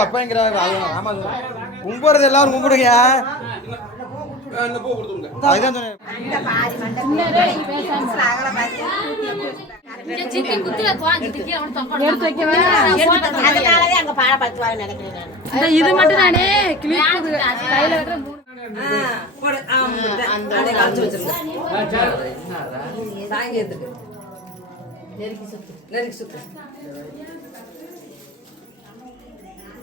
அப்பங்கிற கும்பிடுறது எல்லாரும் கும்பிடுங்க இது மட்டும்தானே சுத்து நெருக்கி சுத்து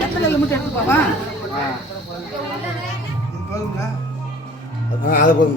வெத்தலையில் மட்டும் எடுத்து போவா அதை போதும்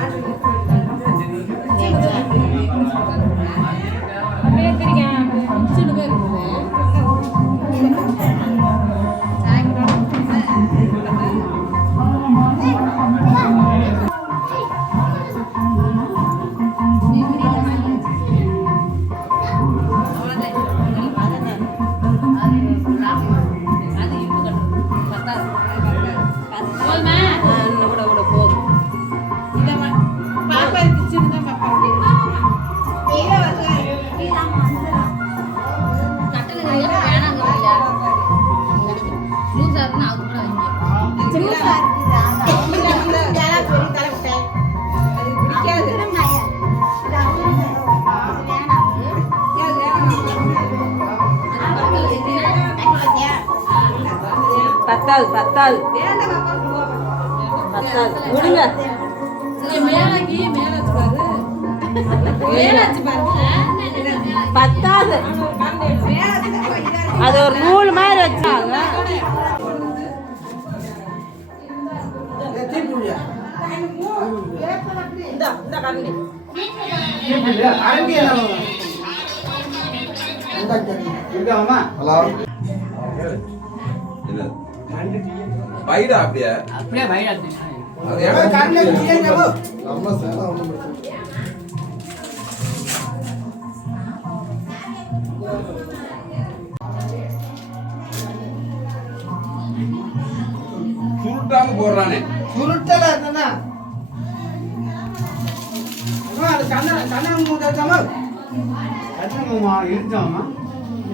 பத்தாது பத்தாது. பத்தாது. விடுங்க. அது ஒரு நூல் மாதிரி வச்சாங்க. ஹலோ பைடா அப்படியே? அப்படியே பைடா அது என்ன காரணம் தெரியல நம்ம சேல ஒண்ணு சுருட்டாம போடுறானே. சுருட்டல என்னன்னா? அது கண்ண கண்ண மூடாச்சாமா கண்ண மூமா இருக்காமா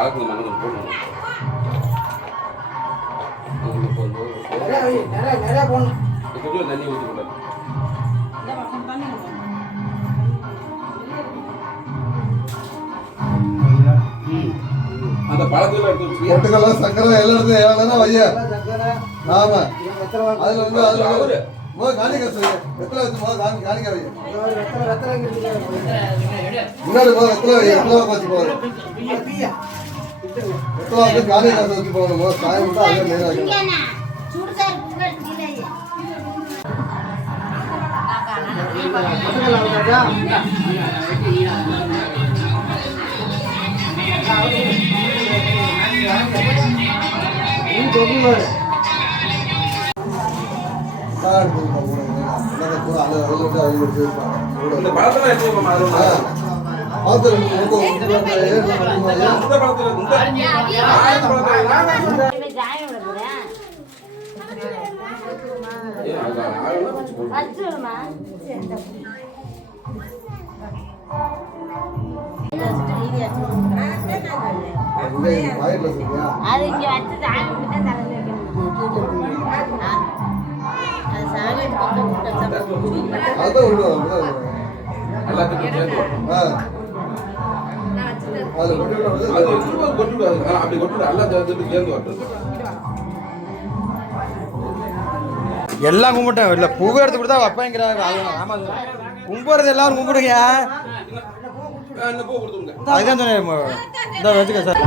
கலக்குது மண்ணு போடணும் கொஞ்சம் தண்ணி ஊற்றி கூடாது அந்த பழத்துல எடுத்து சங்கரா எல்லாம் ஐயா அதுல வந்து அதுல ஒரு முன்னாடி போய் வெத்தலை வெத்தலை வச்சு வெத்தலை வச்சு காசு வச்சு போகணும். சாயம் மட்டும் அதே மெயின் இந்த பழத்தெல்லாம் எடுத்து அது இங்க வச்சு சாமி தான் தலையில வைக்கணும். அதான் எல்லாத்துக்கும் அது திரும்ப கொண்டு வா. ஆ, அப்படி கொண்டு வா. எல்லாம் சேர்த்து சேர்ந்து வரட்டும். எல்லாம் கும்பிட்டேன் இல்லை பூவை எடுத்து கொடுத்தா வைப்பேங்கிறாங்க ஆமா கும்பிட்றது எல்லாரும் கும்பிடுங்க அதுதான் சொன்னேன் இந்த வச்சுக்க சார்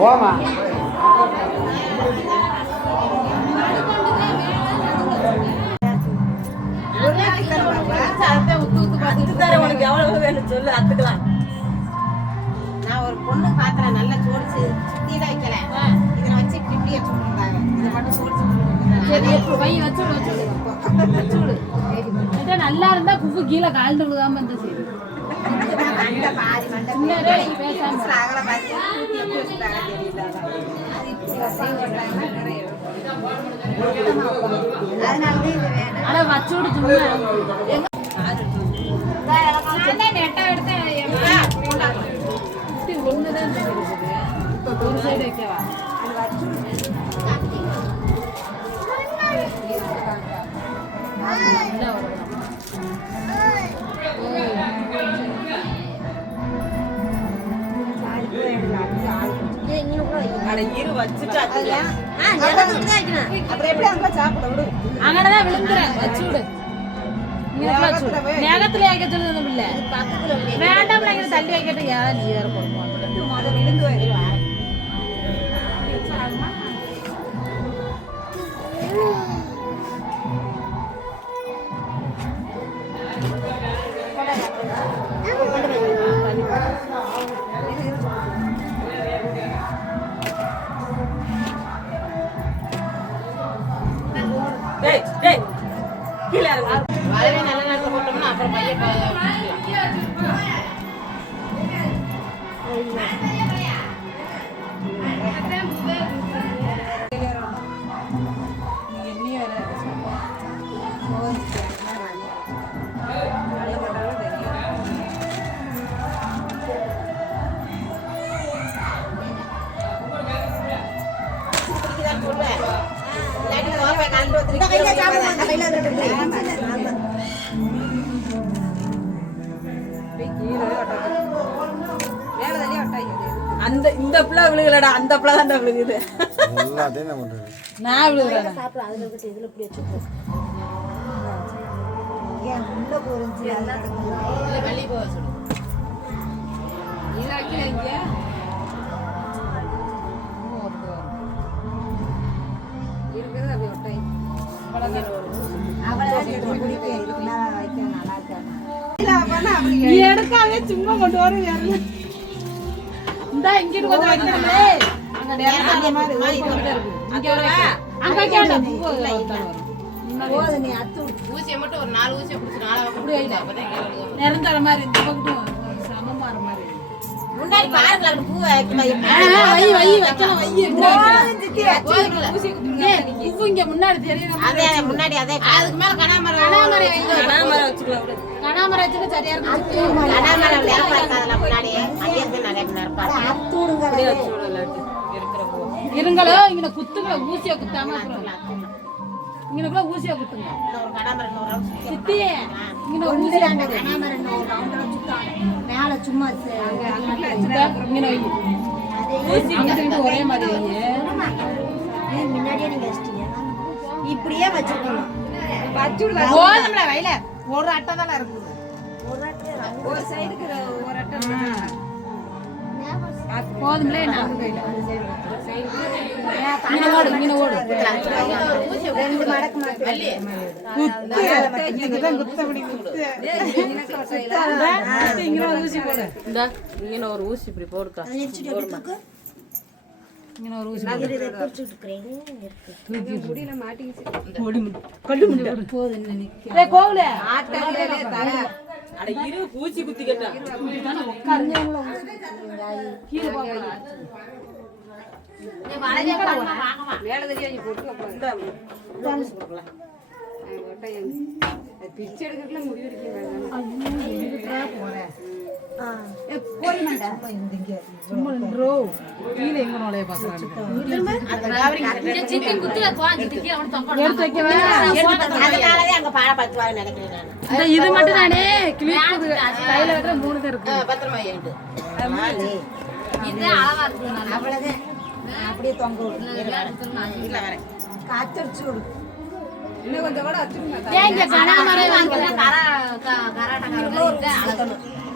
போமா உனக்கு எவ்வளவு வேணும் சொல்லு அத்துக்கலாம் நான் ஒரு பொண்ணு பாத்திரம் நல்லா சோடிச்சு இதில் வச்சு இப்படி வச்சு. கொடுத்தாங்க இதை மட்டும் சோடிச்சு வச்சு வச்சு நல்லா இருந்தா குப்பு கீழே கால்ந்து விழுகாம இருந்தா ஆனா வச்சு விடு சும்மா அங்கனதான் விழுந்துறேன். வச்சு விடு. நேகத்துல வைக்க சொல்லுது இல்ல. வேண்டாம் தள்ளி வைக்கட்டு யாரா நீ வேற கொடுப்போம் விழுகலடா அந்த பிள்ளை தான்டா விழுகுது. எல்லாத்தையும் என்ன பண்ணுறது நான் விழுகிறேன். வெளியே போக சொல்லு. இது வைக்கல இங்க. இருக்குது அப்படி ஒட்டை எடுக்காதே சும்மா கொண்டு வர வேற இந்தா இங்கிட்டு கொஞ்சம் வைக்கணுமே அங்க டேரக்டா அந்த மாதிரி இருக்கு. இங்க வர. பூ ஒருத்தர் வரும். ஊசியை மட்டும் ஒரு நாலு ஊசியை பிடிச்சி நாலு இப்படி வைங்க. நிறைஞ்ச வர மாதிரி இந்த பக்கட்டும் சமமா மாதிரி முன்னாடி பாருங்களா பூ வைக்கணும் எப்படி ஆ, வை வை வைக்கணும் வை பூ இங்க முன்னாடி அதே முன்னாடி அதே அதுக்கு மேல கனாமரம். கனாமரம் கனாமரம் வச்சுக்கலாம். கனாமரம் வச்சுட்டு சரியா இருக்கு கனமரம் இருக்காதுல முன்னாடி அங்கே இருந்து நிறைய அத்தூடுங்க இருங்களோ இங்க குத்துங்க. ஊசியை குத்தாம இங்கனக்குள்ள ஊசியை குத்துங்க. சுத்தி சித்தி இங்க ஊசி கனமரம் மேல சும்மா இங்க ஒரே மாதிரி முன்னாடியே நீங்க வச்சிட்டீங்க இப்படியே வச்சிருக்கணும் போதும்ல வைல ஒரு அட்டை தானே இருக்குது ஒரு சைடுக்கு ஒரு அட்டை இங்கே ஒரு ஊசி இப்படி போடுக்கா ஊசி குத்தி கேட்டா. கீழே போகலாம் மேல இது மட்டும் தானே? கையில கட்டுற மூணு தான் இருக்கு. அவ்வளவுதான். அப்படியே தொங்க காத்தடிச்சு. ஏங்க கனாமரம் வாங்கி இங்க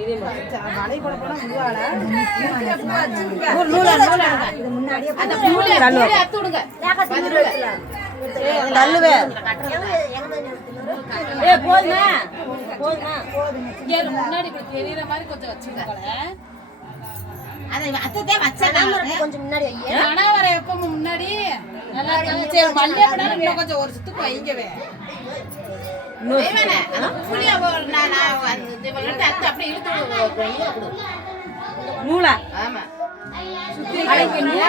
இதே வலை போட போனா ஏ போதுமா? போதுமா? முன்னாடி தெரியற மாதிரி கொஞ்சம் வச்சுக்கோங்களேன். கொஞ்சம் முன்னாடி எப்பவும் நல்லா கொஞ்சம் ஒரு சுத்துக்கு வைங்கவே. நூலா ஆமா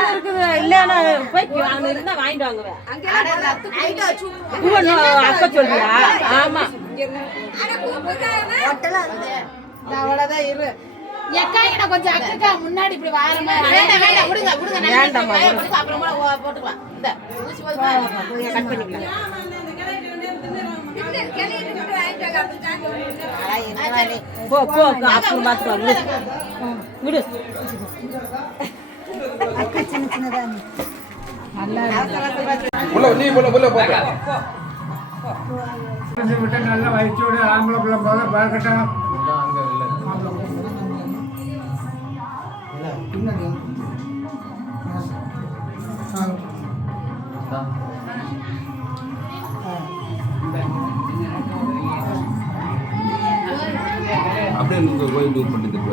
இருக்குது இல்லன்னா போய் அங்க இருந்தா வாங்கிட்டு வாங்குவேன் அப்ப சொல்றியா ஆமா. அவ்வளவுதான் இரு எக்கா கிட்ட கொஞ்சம் அக்கா முன்னாடி இப்படி வார மாதிரி வேண்டாம் வேண்டாம் விடுங்க விடுங்க வேண்டாம் அப்புறம் போட்டுக்கலாம் கட் பண்ணிக்கலாம் போ போ அப்புறம் பாத்துக்கோ விடு விடு அக்கா சின்ன சின்னதா நீ. நீ உள்ள உள்ள போங்க விட்டு நல்லா வயிற்றோடு ஆம்பளை பிள்ளை போல பார்க்கட்டும் அப்படியே நீங்க போய் டூ பண்ணி திருப்பி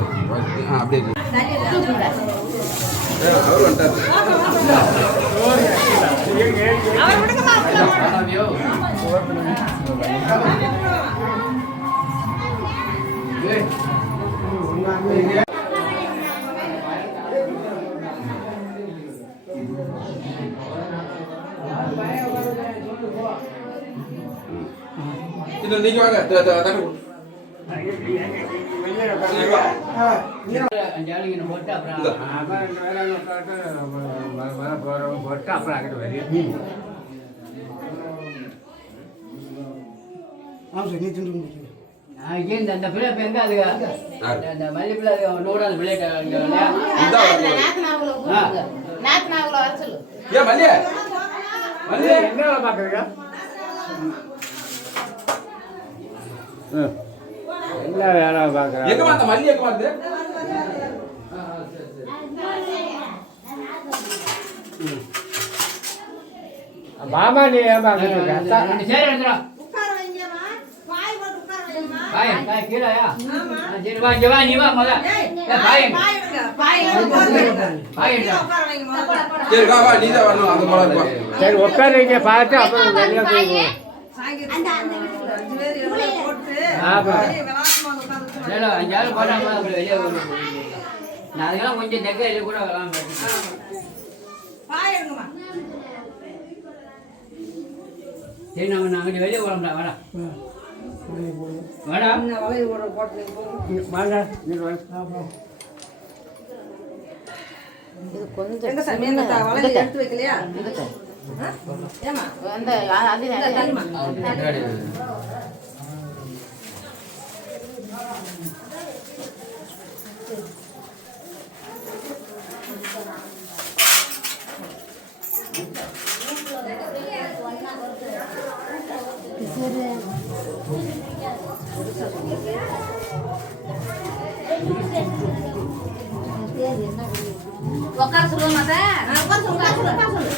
ஆ அப்படியே அவர் வந்துட்டாரு. வாங்க. தட்டு கொடு. நீங்க அந்த பிள்ளை அது அந்த மல்லிப்பிள்ளை அந்த பிள்ளை ஏன் மல்லியா மல்லியா என்ன வேலை பார்க்குறீங்க என்ன வேலை பார்க்குறேன் எங்கம்மா அந்த மல்லி எங்கம்மா இருந்து மாமா நீ ஏன் பார்க்குறீங்க ரெண்டு சேர் எடுத்துடா பாய் பாய் கீழயா சரி வா இங்க வா நீ வா முத. பாய் பாய் எடுங்க பாய் எடுங்க. பாய் கீழே உட்கார வைங்க. முதல்ல. சரி வா வா நீ தான் வரணும். அந்த போல வா. சரி உட்காருங்க பார்த்து அப்புறம் வெளியே போய் சாயங்காலம் அந்த அந்த வீட்டுல அஞ்சு பேர் எல்லாம் போட்டு ஆமா. இல்ல போடாம அப்படி வெளியே நான் அதுக்கெல்லாம் கொஞ்சம் வெளியே கூட வரலாம் சரி நம்ம கொஞ்சம் வெளியே போகலாம்டா வாடா. வாடா. வளைய ஓட போட்டு போங்க. வாங்க நீங்க வந்து எங்க சாமி இந்த த- வளையல் எடுத்து வைக்கலையா? ஆ? ஏம்மா? அந்த அது இந்த தள்ளுமா. உட்கார சொல்லுவோம் ஆ, உட்கார சொல்லு, உட்கார சொல்லு, உட்கார சொல்லு.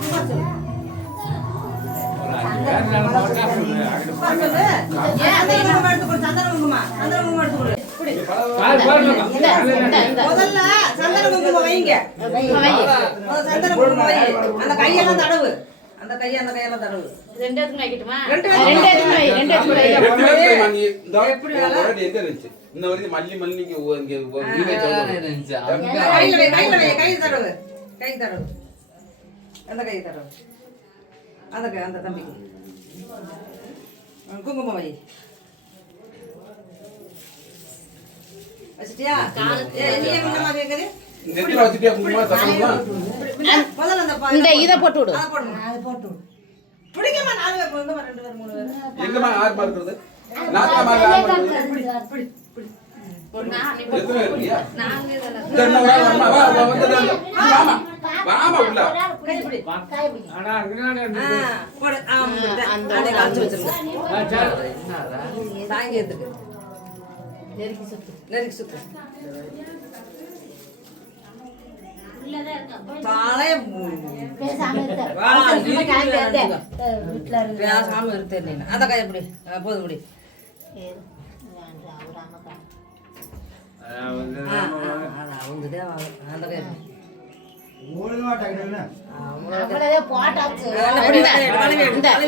உட்கார சொல்லு. முதல்ல சந்தன குங்குமம் வைங்க. சந்தன குங்குமம் வை அந்த கையெல்லாம் தடவு. அந்த கையை அந்த தடவு. வைக்கட்டுமா. எப்படி? இந்தா, வரைக்கும் மல்லி மல்லி இங்க. கையில கையில கை தடவு. கை தடவு. அந்த கை தடவு. அந்த கை அந்த தம்பிக்கு குங்குமம் வை. வச்சிட்டியா? நீ குங்குமம் கேக்குது நெத்தில வச்சுட்டியா குங்குமம் சத்தமா? முதல்ல அந்த பா- இந்த இதை போட்டு விடு அதை போடுங்க அதை போட்டு விடு பிடிக்கமா நாலு பேர் குங்குமம் ரெண்டு பேர் மூணு பேர். எங்கம்மா ஆறு இருக்கிறது நாத்தா மாதிரி ஆறு இருக்கிறது எத்தனை பேர் இருக்கியா? சரி, நான் வரேன், வரேன், வா, வா, வந்துடு, வந்துடு. வாமா, வாமா உள்ள. கை பிடி. போடு காமிச்சு வச்சிருங்க. சாங்கியத்துக்கு நெருக்கி சுத்து. நெருக்கி சுத்து தாளே பேசாம இருக்க வா, இருக்கு காய் வேற வருது. எடுத்துக்கோ. வீட்டுல இருந்து பேசாம இருக்கு. நீ அந்த கையை பிடி. ஆ, போதும் வளைவு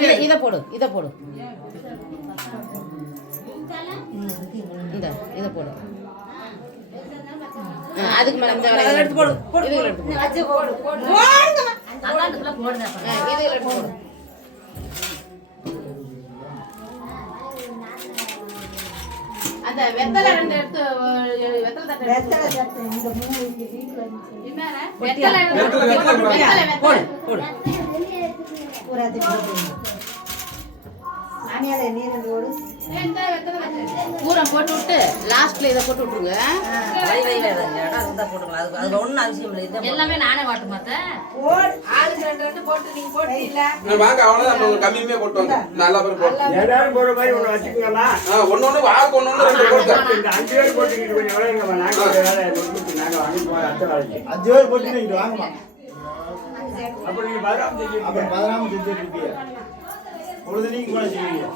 இதை- போடு இதை போடு. இந்த இதை போடு. அதுக்கு மேல இந்த அதை வளையல் எடுத்து போடு, போடு, போடு. வச்சு போடு. போடு போடுங்க ஆ, இதுல எடுத்து போடு. அந்த வெத்தலை ரெண்டு எடுத்து வெத்தலை தட்டு வெத்தலை சத்து இந்த மூணு வீட்டுல இருந்துச்சு. என்னண்ணே? வெத்தலை வெத்தலை, போடு. வெத்தலை, போடு வெத்தலை. போடு பூரா திட்டு மாமியால நீர் ஓடு பூரம் போட்டு விட்டு லாஸ்ட்ல இதை போட்டு விட்டுருங்க அதை அவசியம் இல்லை. எல்லாமே நானே வாட்ட ஆளுக்கு ரெண்டு ரெண்டு போட்டு நீங்க போட்டு. இல்ல. நான் வாங்க அவ்வளவுதான். நம்ம கம்மியுமே போட்டு வாங்க. நல்லா பேர் போட்டு. எல்லாரும் போற மாதிரி ஒண்ணு வச்சுக்கோங்கம்மா ஆ, ஒண்ணு ஒண்ணு வாங்க ஒண்ணு ஒண்ணு ரெண்டு போட்டு. இந்த அஞ்சு பேர் போட்டுக்கிட்டு கொஞ்சம் விளையாடுங்கம்மா நாங்க ஒரு வேலை முடிச்சுட்டு நாங்க வாங்கிட்டு போய் அடுத்த வேலைக்கு. அஞ்சு பேர் போட்டு நீங்க வாங்கம்மா. அப்ப நீங்க பதினாம் தேதி அப்புறம் பதினாம செஞ்சுட்டு இருப்பீங்க பொழுது நீங்க கூட செய்வீங்க.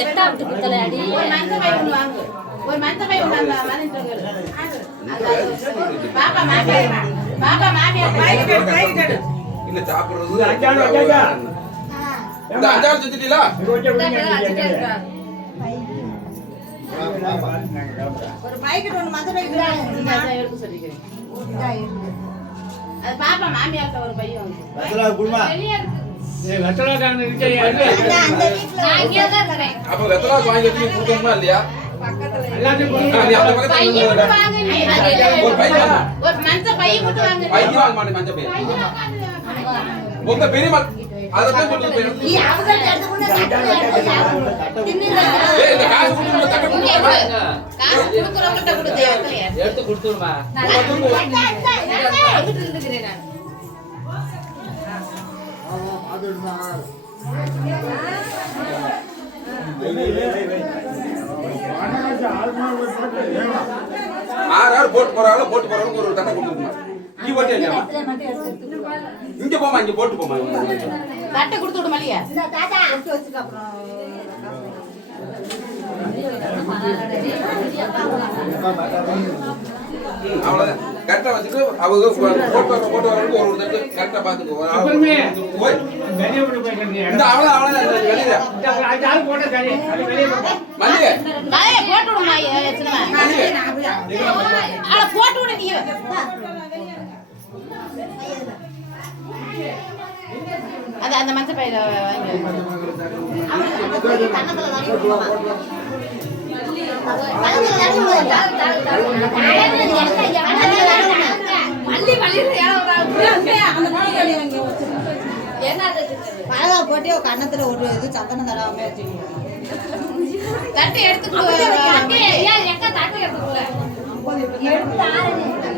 எட்டாவது பித்தளை அடி ஒரு மஞ்சள் பை ஒன்று வாங்கு. ஒரு மஞ்சள் பை ஒன்று அந்த மறந்துட்டு பாப்பா. இல்ல சாப்பிடுறது இந்த அஞ்சாறு செஞ்சுட்டீங்களா கிளம்புறோம். ஒரு பாக்கெட் ஒண்ணு மஞ்சள் பாக்கெட் இந்த இதை எடுத்து சொல்லிக்கிறேன். அது பாப்பா மாமியார்ட்ட ஒரு பை வாங்கு வெத்தலை அப்ப வெத்தலா வாங்கி வச்சு கொடுக்கணுமா இல்லையா? உங்க பெரியம்மா அதான் அவங்க எடுத்து கொண்டு நான். ஆறு ஆறு போட்டு போறாங்க போட்டு போறவங்க ஒரு தட்டை கொடுத்துருமா நீ போட்டே இங்க போமா இங்க போட்டு போமா தட்டை கொடுத்து விடு மல்லியா இந்த தாத்தா வச்சுக்க அப்புறம் ம், அவ்வளவுதான். கரெக்டா வச்சுட்டு அவங்க போட்டோ போட்டோ ஒரு தட்டு கரெக்டா பாத்துக்கோ இந்த வெளியில. மல்லிகை விடுமா விடு நீ அது அந்த மஞ்சள் பையில வாங்கி பழகா போட்டு ஒரு கன்னத்துல ஒரு இது சத்தனம் தடாம தட்டு எடுத்து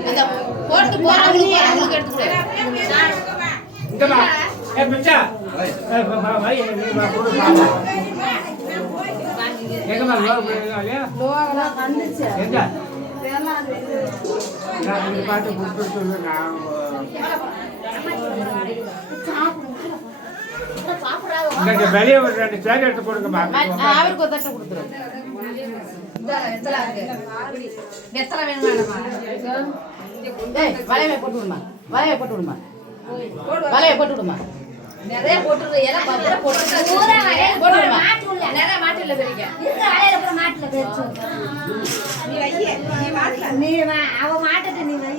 அந்த போட்டு போறவங்களுக்கு அவங்களுக்கு எங்கம்மா, லோக போயிருக்கா, இல்லையா? எங்க? நான் இந்த பாட்டு கொடுத்து சொல்லு, நான், இங்க வெளியே ஒரு ரெண்டு சேர் எடுத்து கொடுங்கம்மா. ம- அவருக்கு ஒரு தட்டு வெத்தலை வேணுமா வலையை போட்டு விடுமா. வலையை போட்டு விடுமா. வலையை போட்டு விடுமா. நிறைய போட்டுரு எல்லாம் பத்திரம் போட்டுரு போட்டு விடுமா நிறைய மாட்டில தெரியுங்க நீ வா- அவ மாட்டட்டு நீ வை.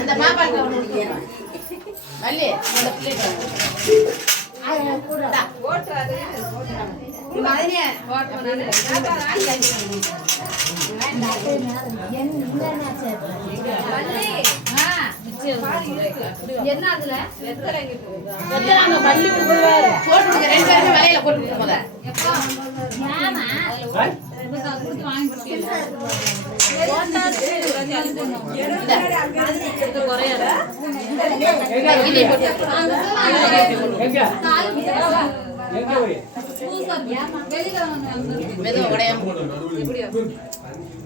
அந்த மாப்பாளுக்கு ஒன்று கொடுத்துருமா மல்லி அந்த பிள்ளைக்கு என்ன அதுல? வெத்தலை அங்க மல்லி கொடுத்துருவாரு போட்டு விடுங்க ரெண்டு பேருமே வலையில போட்டு நான் அந்த தட்டை தண்டு வயல ஏய், வெளியே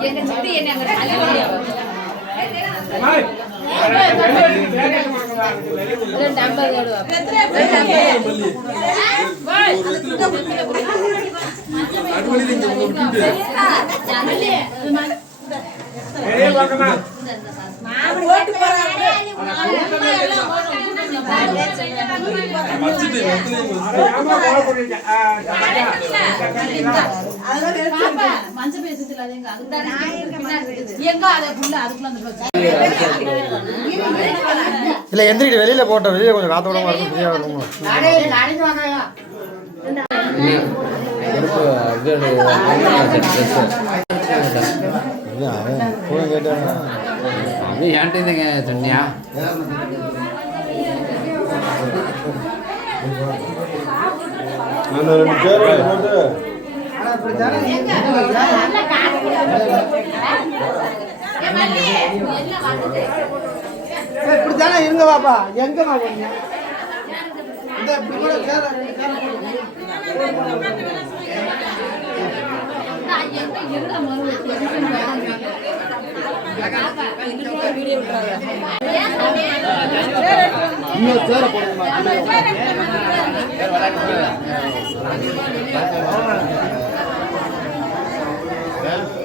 எங்க சித்தி என்ன இல்லை எந்திரிக்கிட்டு வெளியில் போட்ட வெளியில் கொஞ்சம் காத்தோடமா இருக்கும் ஃப்ரீயாக இருக்கும் இல்லை அது என்கிட்ட சொன்னியா? அந்த ரெண்டு சேர் போட்டு. இப்படித்தானே இருங்க பாப்பா. எங்கம்மா சேரை போடுங்கம்மா ஏமா இருக்கு கண்டுபிடிச்சியா காசு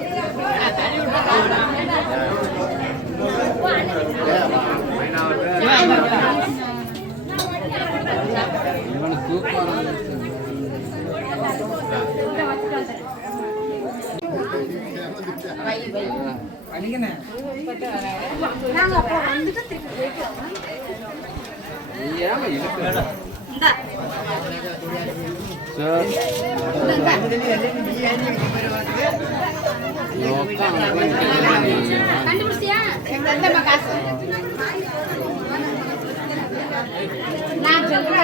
நான் சொல்றேன்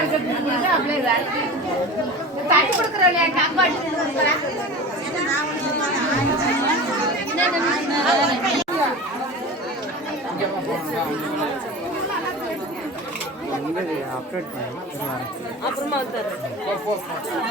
அப்படியே வேலை தட்டி கொடுக்குறேன் இல்லையா காப்பாட்டு வந்து அப்டேட் பண்ணி அப்புறமா வந்துடுறேன்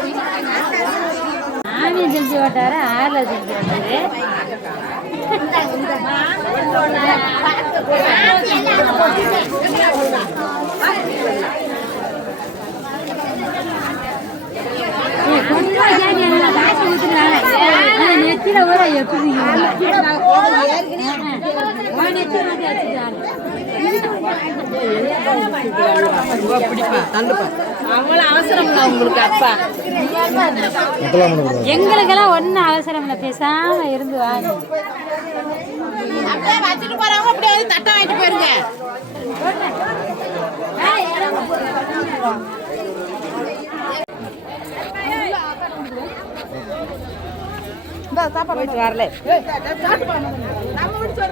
ஆவியை செஞ்சு விட்டாரு ஆறில் செஞ்சு விட்டாரு நெத்தில ஊற எப்படி நெத்தில அவ்வளோ உங்களுக்கு அப்பா. மொத்தமாக பண்ண எங்களுக்கெல்லாம் ஒன்றும் அவசரம் இல்லை. பேசாம இருந்து வாங்க அப்படியே வச்சுட்டு போறவங்க அப்படியே வந்து தட்டை வாங்கிட்டு போயிருங்க. போயிட்டு வரல. நம்ம வீட்டு?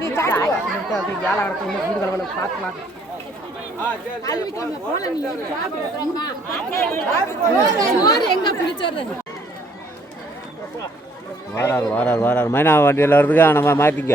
நீ சாப்பிட்டு போ. கழுவிக்கோங்க, வாரார் வாரார் வாரார். மைனா வண்டியில் வர்றதுக்கு நம்ம மாற்றிக்க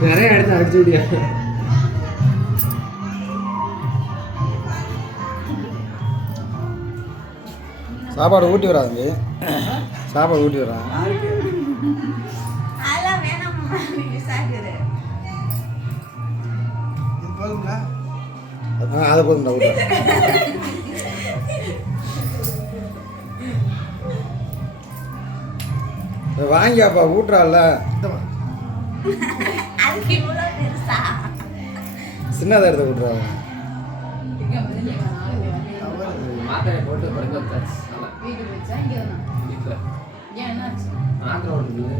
நிறைய இடத்துல அடிச்சு விடியா சாப்பாடு ஊட்டி வராதுங்க சாப்பாடு ஊட்டி வரான் அதை வாங்கியாப்பா ஊட்டுறாள்ல அதுக்கு இவ்வளோ பெருசா சின்னதாக எடுத்து ஊட்டுறாங்க மாத்திரை போட்டு படுக்க வச்சாச்சு நல்லா. வீட்டுல. மாத்திரை போட்டுருக்குது.